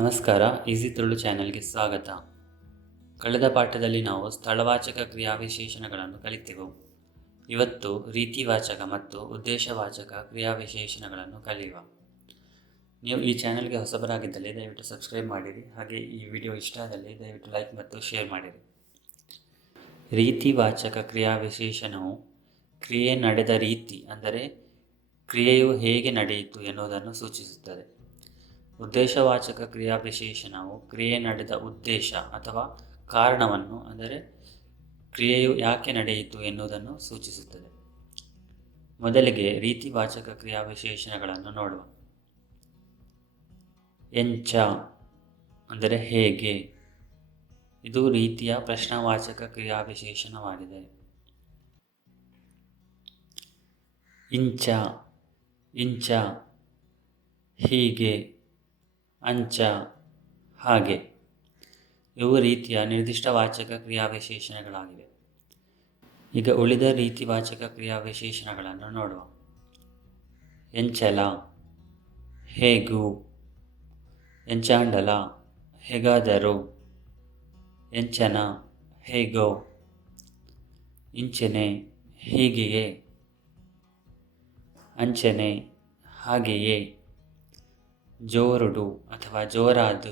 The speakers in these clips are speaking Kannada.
ನಮಸ್ಕಾರ, ಈಸಿ ತುಳು ಚಾನೆಲ್ಗೆ ಸ್ವಾಗತ. ಕಳೆದ ಪಾಠದಲ್ಲಿ ನಾವು ಸ್ಥಳವಾಚಕ ಕ್ರಿಯಾವಿಶೇಷಣಗಳನ್ನು ಕಲಿತೆವು. ಇವತ್ತು ರೀತಿವಾಚಕ ಮತ್ತು ಉದ್ದೇಶವಾಚಕ ಕ್ರಿಯಾವಿಶೇಷಣಗಳನ್ನು ಕಲಿಯುವ. ನೀವು ಈ ಚಾನೆಲ್ಗೆ ಹೊಸಬರಾಗಿದ್ದಲ್ಲಿ ದಯವಿಟ್ಟು ಸಬ್ಸ್ಕ್ರೈಬ್ ಮಾಡಿರಿ. ಹಾಗೆ ಈ ವಿಡಿಯೋ ಇಷ್ಟ ಆದಲ್ಲಿ ದಯವಿಟ್ಟು ಲೈಕ್ ಮತ್ತು ಶೇರ್ ಮಾಡಿರಿ. ರೀತಿವಾಚಕ ಕ್ರಿಯಾವಿಶೇಷಣವು ಕ್ರಿಯೆ ನಡೆದ ರೀತಿ, ಅಂದರೆ ಕ್ರಿಯೆಯು ಹೇಗೆ ನಡೆಯಿತು ಎನ್ನುವುದನ್ನು ಸೂಚಿಸುತ್ತದೆ. ಉದ್ದೇಶವಾಚಕ ಕ್ರಿಯಾವಿಶೇಷಣವು ಕ್ರಿಯೆ ನಡೆದ ಉದ್ದೇಶ ಅಥವಾ ಕಾರಣವನ್ನು, ಅಂದರೆ ಕ್ರಿಯೆಯು ಯಾಕೆ ನಡೆಯಿತು ಎನ್ನುವುದನ್ನು ಸೂಚಿಸುತ್ತದೆ. ಮೊದಲಿಗೆ ರೀತಿವಾಚಕ ಕ್ರಿಯಾವಿಶೇಷಣಗಳನ್ನು ನೋಡುವ. ಎಂಚ ಅಂದರೆ ಹೇಗೆ. ಇದು ರೀತಿಯ ಪ್ರಶ್ನವಾಚಕ ಕ್ರಿಯಾವಿಶೇಷಣವಾಗಿದೆ. ಇಂಚ ಇಂಚ ಹೀಗೆ, ಅಂಚ ಹಾಗೆ. ಇವು ರೀತಿಯ ನಿರ್ದಿಷ್ಟವಾಚಕ ಕ್ರಿಯಾವಿಶೇಷಣಗಳಾಗಿವೆ. ಈಗ ಉಳಿದ ರೀತಿವಾಚಕ ಕ್ರಿಯಾವಿಶೇಷಣಗಳನ್ನು ನೋಡುವ. ಎಂಚಲ ಹೇಗೂ, ಎಂಚಾಂಡಲ ಹೇಗಾದರೂ, ಎಂಚನ ಹೇಗೋ, ಇಂಚನೆ ಹೀಗೆಯೇ, ಅಂಚನೆ ಹಾಗೆಯೇ, ಜೋರುಡು ಅಥವಾ ಜೋರಾದು,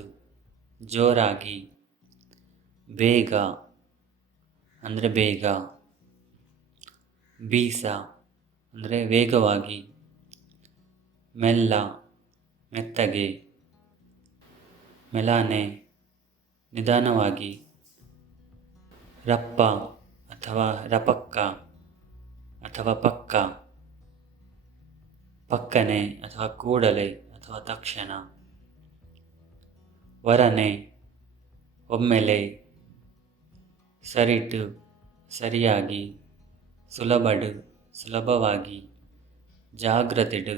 ಜೋರಾಗಿ, ಬೇಗ ಅಂದರೆ ಬೇಗ, ಬೀಸ ಅಂದರೆ ವೇಗವಾಗಿ, ಮೆಲ್ಲ ಮೆತ್ತಗೆ, ಮೆಲಾನೆ ನಿಧಾನವಾಗಿ, ರಪ್ಪ ಅಥವಾ ರಪಕ್ಕ ಅಥವಾ ಪಕ್ಕ, ಪಕ್ಕನೆ ಅಥವಾ ಕೂಡಲೇ ಅಥವಾ ತಕ್ಷಣ, ವರನೆ ಒಮ್ಮೆಲೆ, ಸರಿಟು ಸರಿಯಾಗಿ, ಸುಲಭಡು ಸುಲಭವಾಗಿ, ಜಾಗ್ರತೆಡು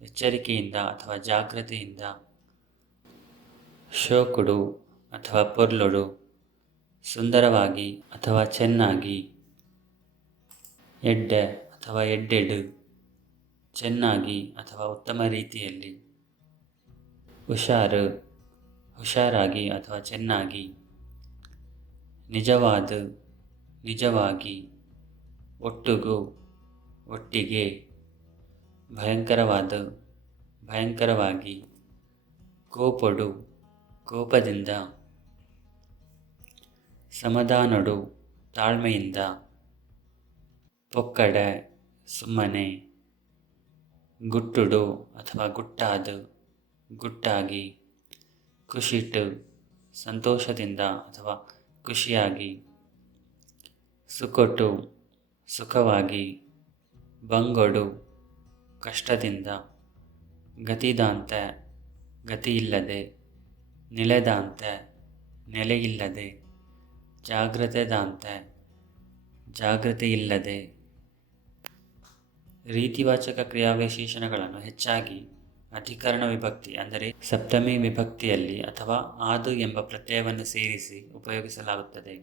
ಎಚ್ಚರಿಕೆಯಿಂದ ಅಥವಾ ಜಾಗ್ರತೆಯಿಂದ, ಶೋಕುಡು ಅಥವಾ ಪೊರ್ಲುಡು ಸುಂದರವಾಗಿ ಅಥವಾ ಚೆನ್ನಾಗಿ, ಎಡ್ಡೆ ಅಥವಾ ಎಡ್ಡೆಡು ಚೆನ್ನಾಗಿ ಅಥವಾ ಉತ್ತಮ ರೀತಿಯಲ್ಲಿ, ಹುಷಾರು ಹುಷಾರಾಗಿ ಅಥವಾ ಚೆನ್ನಾಗಿ, ನಿಜವಾದ ನಿಜವಾಗಿ, ಒಟ್ಟುಗು ಒಟ್ಟಿಗೆ, ಭಯಂಕರವಾದ ಭಯಂಕರವಾಗಿ, ಕೋಪಡು ಕೋಪದಿಂದ, ಸಮಾಧಾನಡು ತಾಳ್ಮೆಯಿಂದ, ಪೊಕ್ಕಡೆ ಸುಮ್ಮನೆ, ಗುಟ್ಟುಡು ಅಥವಾ ಗುಟ್ಟಾದು ಗುಟ್ಟಾಗಿ, ಖುಷಿಟ್ಟು ಸಂತೋಷದಿಂದ ಅಥವಾ ಖುಷಿಯಾಗಿ, ಸುಕೊಟ್ಟು ಸುಖವಾಗಿ, ಬಂಗೊಡು ಕಷ್ಟದಿಂದ, ಗತಿದಾಂತೆ ಗತಿಯಿಲ್ಲದೆ, ನೆಲೆದಾಂತೆ ನೆಲೆಯಿಲ್ಲದೆ, ಜಾಗ್ರತೆದಾಂತೆ ಜಾಗ್ರತೆಯಿಲ್ಲದೆ. ರೀತಿವಾಚಕ ಕ್ರಿಯಾವಿಶೇಷಣಗಳನ್ನು ಹೆಚ್ಚಾಗಿ ಅಧಿಕರಣ ವಿಭಕ್ತಿ, ಅಂದರೆ ಸಪ್ತಮಿ ವಿಭಕ್ತಿಯಲ್ಲಿ ಅಥವಾ ಆದು ಎಂಬ ಪ್ರತ್ಯಯವನ್ನು ಸೇರಿಸಿ ಉಪಯೋಗಿಸಲಾಗುತ್ತದೆ.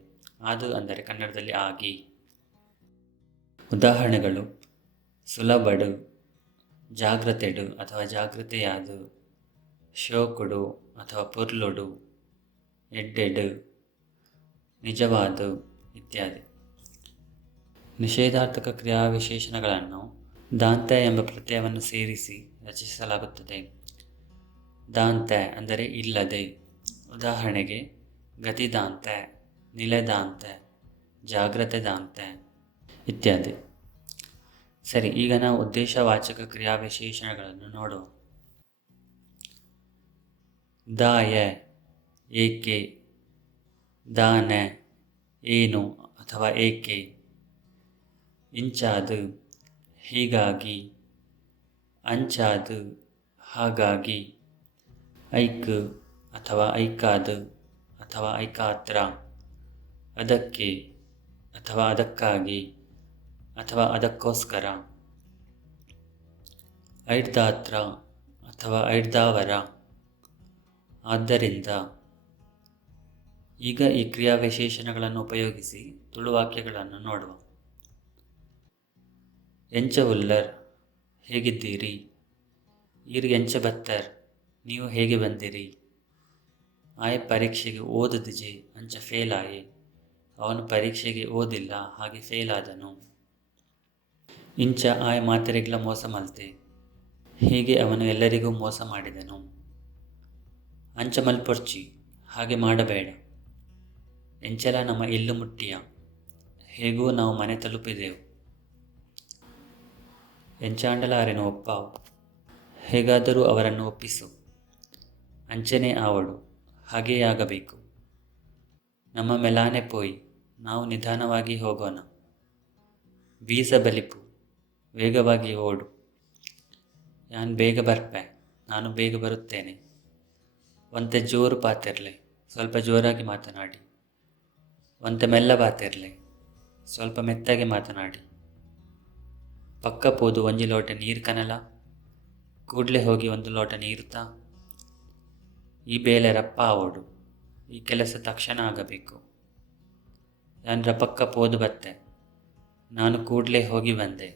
ಆದು ಅಂದರೆ ಕನ್ನಡದಲ್ಲಿ ಆಗಿ. ಉದಾಹರಣೆಗಳು: ಸುಲಭಡು, ಜಾಗ್ರತೆಡು ಅಥವಾ ಜಾಗ್ರತೆಯಾದು, ಶೋಕುಡು ಅಥವಾ ಪೊರ್ಲುಡು, ಎಡ್ಡೆಡು, ನಿಜವಾದು ಇತ್ಯಾದಿ. ನಿಷೇಧಾರ್ಥಕ ಕ್ರಿಯಾವಿಶೇಷಣಗಳನ್ನು ದಾಂತೆ ಎಂಬ ಪ್ರತ್ಯಯವನ್ನು ಸೇರಿಸಿ ರಚಿಸಲಾಗುತ್ತದೆ. ದಾಂತೆ ಅಂದರೆ ಇಲ್ಲದೆ. ಉದಾಹರಣೆಗೆ ಗತಿದಾಂತೆ, ನಿಲೆದಾಂತೆ, ಜಾಗ್ರತೆದಾಂತೆ ಇತ್ಯಾದಿ. ಸರಿ, ಈಗ ನಾವು ಉದ್ದೇಶವಾಚಕ ಕ್ರಿಯಾವಿಶೇಷಣಗಳನ್ನು ನೋಡುವ. ದಾಯ ಏಕೆ, ದಾನೆ ಏನು ಅಥವಾ ಏಕೆ, ಇಂಚಾದು ಹೀಗಾಗಿ, ಅಂಚಾದು ಹಾಗಾಗಿ, ಐಕ್ ಅಥವಾ ಐಕಾದು ಅಥವಾ ಐಕಾತ್ರ, ಅದಕ್ಕೆ ಅಥವಾ ಅದಕ್ಕಾಗಿ ಅಥವಾ ಅದಕ್ಕೋಸ್ಕರ, ಐಡ್ದಾತ್ರ ಅಥವಾ ಐಡ್ದಾವರ, ಆದ್ದರಿಂದ. ಈಗ ಈ ಕ್ರಿಯಾವಿಶೇಷಣಗಳನ್ನು ಉಪಯೋಗಿಸಿ ತುಳುವಾಕ್ಯಗಳನ್ನು ನೋಡುವ. ಎಂಚ ಉಲ್ಲರ್ ಹೇಗಿದ್ದೀರಿ, ಈರ್ ಎಂಚ ಬತ್ತರ್ ನೀವು ಹೇಗೆ ಬಂದಿರಿ, ಆಯ್ ಪರೀಕ್ಷೆಗೆ ಓದದಿಜೆ ಅಂಚ ಫೇಲ್ ಆಯೆ. ಅವನು ಪರೀಕ್ಷೆಗೆ ಓದಿಲ್ಲ, ಹಾಗೆ ಫೇಲ್ ಆದನು. ಇಂಚ ಆಯ್ ಮಾತೆರೆಗ್ಲ ಮೋಸ ಮಲ್ತೆ. ಹೀಗೆ ಅವನು ಎಲ್ಲರಿಗೂ ಮೋಸ ಮಾಡಿದನು. ಅಂಚ ಮಲ್ಪೊರ್ಚಿ, ಹಾಗೆ ಮಾಡಬೇಡ. ಎಂಚಲ ನಮ್ಮ ಇಲ್ಲು ಮುಟ್ಟಿಯ. ಹೇಗೂ ನಾವು ಮನೆ ತಲುಪಿದೆವು. ಎಂಚಾಂಡಲಾರೆನು ಒಪ್ಪಾವು. ಹೇಗಾದರೂ ಅವರನ್ನು ಒಪ್ಪಿಸು. ಅಂಚನೆ ಆವಡು, ಹಾಗೇ ಆಗಬೇಕು. ನಮ್ಮ ಮೆಲಾನೆ ಪೋಯಿ, ನಾವು ನಿಧಾನವಾಗಿ ಹೋಗೋಣ. ಬೀಸ ಬಲಿಪು, ವೇಗವಾಗಿ ಓಡು. ಯಾನ್ ಬೇಗ ಬರ್ಪೆ, ನಾನು ಬೇಗ ಬರುತ್ತೇನೆ. ಒಂತೆ ಜೋರು ಪಾತಿರ್ಲೆ, ಸ್ವಲ್ಪ ಜೋರಾಗಿ ಮಾತನಾಡಿ. ಒಂತೆ ಮೆಲ್ಲ ಪಾತಿರ್ಲೆ, ಸ್ವಲ್ಪ ಮೆತ್ತಗೆ ಮಾತನಾಡಿ. ಪಕ್ಕ ಪೋದು ಒಂಜಿ ಲೋಟ ನೀರು ಕನಲ, ಕೂಡ್ಲೆ ಹೋಗಿ ಒಂದು ಲೋಟ ನೀರು ತಾ. ಈ ಬೇಲೆ ರಪ್ಪ ಆವೋಡು, ಈ ಕೆಲಸ ತಕ್ಷಣ ಆಗಬೇಕು. ಯಾನ್ ರಪಕ್ಕ ಪೋದು ಬತ್ತೆ, ನಾನು ಕೂಡ್ಲೆ ಹೋಗಿ ಬಂದೆ.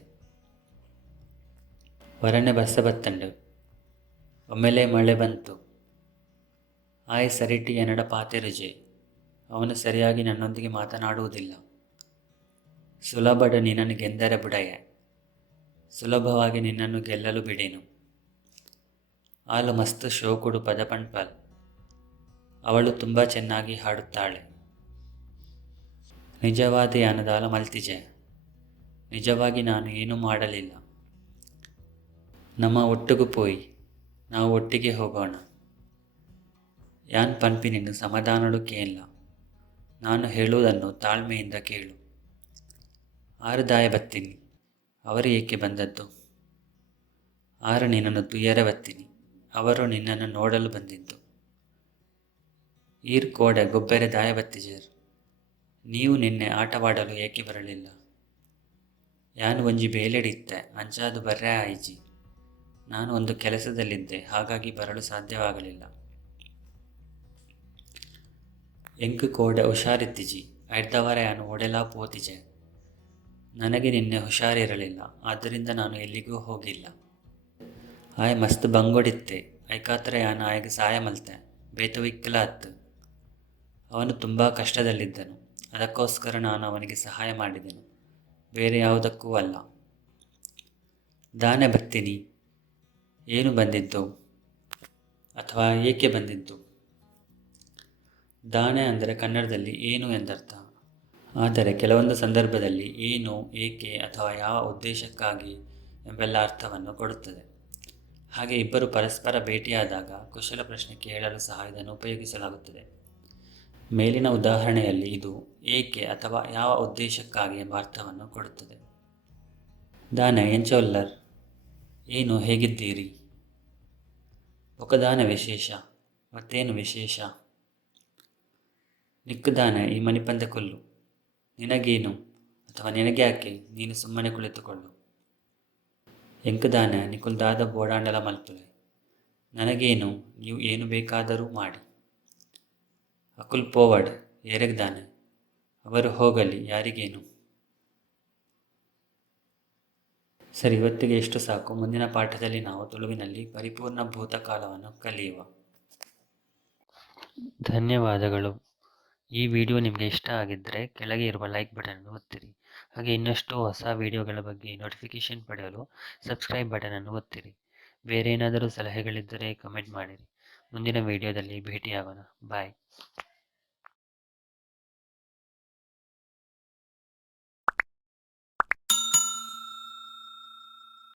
ಹೊರನೆ ಬಸ್ಸ ಬತ್ತಂಡು, ಒಮ್ಮೆಲೆ ಮಳೆ ಬಂತು. ಆಯ್ ಸರಿಟಿ ಎನ್ನಡ ಪಾತೆರುಜೆ. ಅವನು ಸರಿಯಾಗಿ ನನ್ನೊಂದಿಗೆ ಮಾತನಾಡುವುದಿಲ್ಲ. ಸುಲಭಡ ನಿನ್ನನ್ನು ಗೆಂದರೆ ಬುಡಯೆ, ಸುಲಭವಾಗಿ ನಿನ್ನನ್ನು ಗೆಲ್ಲಲು ಬಿಡೇನು. ಆಲು ಮಸ್ತ್ ಶೋಕುಡು ಪದ ಪಂಡ್ಪಲ್. ಅವಳು ತುಂಬ ಚೆನ್ನಾಗಿ ಹಾಡುತ್ತಾಳೆ. ನಿಜವಾದ ಯಾನದಾಲ ಮಲ್ತಿಜೆ. ನಿಜವಾಗಿ ನಾನು ಏನೂ ಮಾಡಲಿಲ್ಲ. ನಮ್ಮ ಒಟ್ಟಿಗೂ ಪೋಯಿ, ನಾವು ಒಟ್ಟಿಗೆ ಹೋಗೋಣ. ಯಾನ್ ಪನ್ಪಿನಿನ್ನು ಸಮಾಧಾನಡು ಕೇಳಲ್ಲ. ನಾನು ಹೇಳುವುದನ್ನು ತಾಳ್ಮೆಯಿಂದ ಕೇಳು. ಆರು ದಾಯ ಬತ್ತೀನಿ, ಅವರು ಏಕೆ ಬಂದದ್ದು? ಆರು ನಿನ್ನನ್ನು ತುಯ್ಯರ ಬತ್ತೀನಿ, ಅವರು ನಿನ್ನನ್ನು ನೋಡಲು ಬಂದಿದ್ದು. ಈರ್ ಕೋಡೆ ಗೊಬ್ಬರ ದಾಯ ಬತ್ತಿಜರ್, ನೀವು ನಿನ್ನೆ ಆಟವಾಡಲು ಏಕೆ ಬರಲಿಲ್ಲ? ಯಾನು ಒಂಜಿ ಬೇಲೆಡಿತ್ತೆ, ಅಂಚಾದು ಬರ್ರೆ ಆಯ್ಜಿ. ನಾನು ಒಂದು ಕೆಲಸದಲ್ಲಿದ್ದೆ, ಹಾಗಾಗಿ ಬರಲು ಸಾಧ್ಯವಾಗಲಿಲ್ಲ. ಎಂಕು ಕೋಡೆ ಹುಷಾರಿತ್ತಿಜಿ, ಐಡ್ದವರ ಯಾನು ಓಡೆಲಾ ಪೋತಿಜೆ. ನನಗೆ ನಿನ್ನೆ ಹುಷಾರಿರಲಿಲ್ಲ, ಆದ್ದರಿಂದ ನಾನು ಎಲ್ಲಿಗೂ ಹೋಗಿಲ್ಲ. ಆಯ್ ಮಸ್ತ್ ಬಂಗೊಡಿತ್ತೆ, ಐಕಾತ್ರ ಯಾನು ಆಯ್ಗೆ ಸಹಾಯ ಮಲ್ತೆ, ಬೇತವಿಕ್ಕಲ ಅತ್ತು. ಅವನು ತುಂಬ ಕಷ್ಟದಲ್ಲಿದ್ದನು, ಅದಕ್ಕೋಸ್ಕರ ನಾನು ಅವನಿಗೆ ಸಹಾಯ ಮಾಡಿದೆನು, ಬೇರೆ ಯಾವುದಕ್ಕೂ ಅಲ್ಲ. ದಾನೆ ಬರ್ತೀನಿ, ಏನು ಬಂದಿದ್ದು ಅಥವಾ ಏಕೆ ಬಂದಿದ್ದು? ದಾನೆ ಅಂದರೆ ಕನ್ನಡದಲ್ಲಿ ಏನು ಎಂದರ್ಥ. ಆದರೆ ಕೆಲವೊಂದು ಸಂದರ್ಭದಲ್ಲಿ ಏನು, ಏಕೆ ಅಥವಾ ಯಾವ ಉದ್ದೇಶಕ್ಕಾಗಿ ಎಂಬೆಲ್ಲ ಅರ್ಥವನ್ನು ಕೊಡುತ್ತದೆ. ಹಾಗೆ ಇಬ್ಬರು ಪರಸ್ಪರ ಭೇಟಿಯಾದಾಗ ಕುಶಲ ಪ್ರಶ್ನೆ ಕೇಳಲು ಸಹ ಇದನ್ನು ಉಪಯೋಗಿಸಲಾಗುತ್ತದೆ. ಮೇಲಿನ ಉದಾಹರಣೆಯಲ್ಲಿ ಇದು ಏಕೆ ಅಥವಾ ಯಾವ ಉದ್ದೇಶಕ್ಕಾಗಿ ಎಂಬ ಅರ್ಥವನ್ನು ಕೊಡುತ್ತದೆ. ದಾನೆ ಎಂಚೊಲ್ಲರ್, ಏನು ಹೇಗಿದ್ದೀರಿ? ఒకదాన ವಿಶೇಷ, ಮತ್ತೇನು ವಿಶೇಷ? ನಿಕ್ಕುದಾನೆ ಈ ಮಣಿಪಂದ ಕೊಲ್ಲು, ನಿನಗೇನು ಅಥವಾ ನಿನಗ್ಯಾಕೆ, ನೀನು ಸುಮ್ಮನೆ ಕುಳಿತುಕೊಳ್ಳು. ಎಂಕುದಾನೆ ನಿಕುಲ್ದಾದ ಬೋಡಾಂಡಲ ಮಲ್ಪುಲೆ, ನನಗೇನು, ನೀವು ಏನು ಬೇಕಾದರೂ ಮಾಡಿ. ಅಕುಲ್ ಪೋವಡ್ ಏರೆಗ್ದಾನೆ, ಅವರು ಹೋಗಲಿ, ಯಾರಿಗೇನು. ಸರಿ, ಇವತ್ತಿಗೆ ಎಷ್ಟು ಸಾಕು. ಮುಂದಿನ ಪಾಠದಲ್ಲಿ ನಾವು ತುಳುವಿನಲ್ಲಿ ಪರಿಪೂರ್ಣ ಭೂತಕಾಲವನ್ನು ಕಲಿಯುವ. ಧನ್ಯವಾದಗಳು. ಈ ವಿಡಿಯೋ ನಿಮಗೆ ಇಷ್ಟ ಆಗಿದ್ದರೆ ಕೆಳಗೆ ಇರುವ ಲೈಕ್ ಬಟನನ್ನು ಒತ್ತಿರಿ. ಹಾಗೆ ಇನ್ನಷ್ಟು ಹೊಸ ವಿಡಿಯೋಗಳ ಬಗ್ಗೆ ನೋಟಿಫಿಕೇಷನ್ ಪಡೆಯಲು ಸಬ್ಸ್ಕ್ರೈಬ್ ಬಟನನ್ನು ಒತ್ತಿರಿ. ಬೇರೆ ಏನಾದರೂ ಸಲಹೆಗಳಿದ್ದರೆ ಕಮೆಂಟ್ ಮಾಡಿರಿ. ಮುಂದಿನ ವಿಡಿಯೋದಲ್ಲಿ ಭೇಟಿಯಾಗೋಣ. ಬಾಯ್.